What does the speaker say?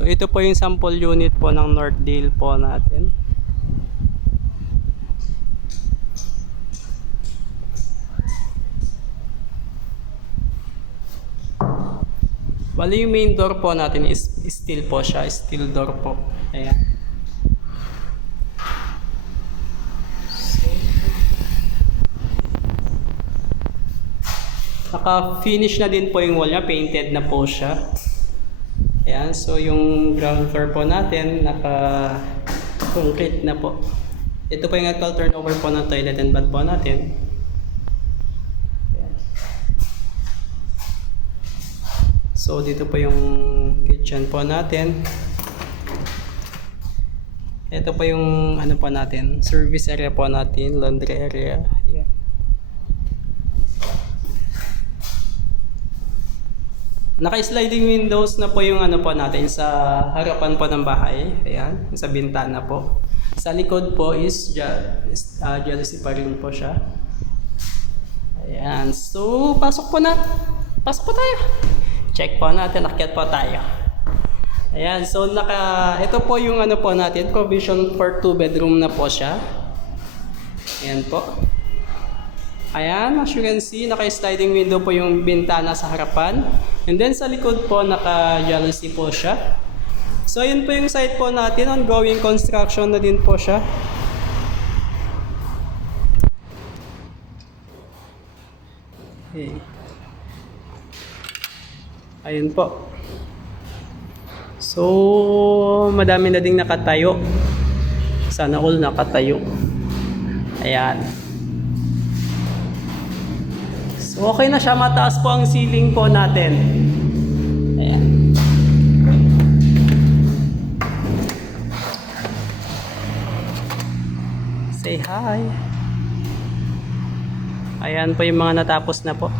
So ito po yung sample unit po ng Northdale po natin. Bali yung main door po natin is steel po siya, steel door po. Ayan. Naka-finish na din po yung wall niya, painted na po siya. Ayan, so yung ground floor po natin, naka-concrete na po. Ito po yung actual turnover po ng toilet and bath po natin. Ayan. So dito po yung kitchen po natin. Ito po yung ano po natin, service area po natin, laundry area. Ayan. Naka-sliding windows na po yung ano po natin sa harapan po ng bahay. Ayan, sa bintana po. Sa likod po is jealousy pa rin po siya. Ayan, so pasok po po tayo. Check po natin, akyat po tayo. Ayan, so ito po yung ano po natin, provision for 2 bedroom na po siya. Ayan po. Ayan, as you can see, naka-sliding window po yung bintana sa harapan. And then sa likod po, naka-jealousy po siya. So yun po yung site po natin, ongoing construction na din po siya. Okay. Ayun po. So, madami na ding nakatayo. Sana all nakatayo. Ayan. So, okay na siya. Mataas po ang ceiling po natin. Ayan. Say hi. Ayan po yung mga natapos na po.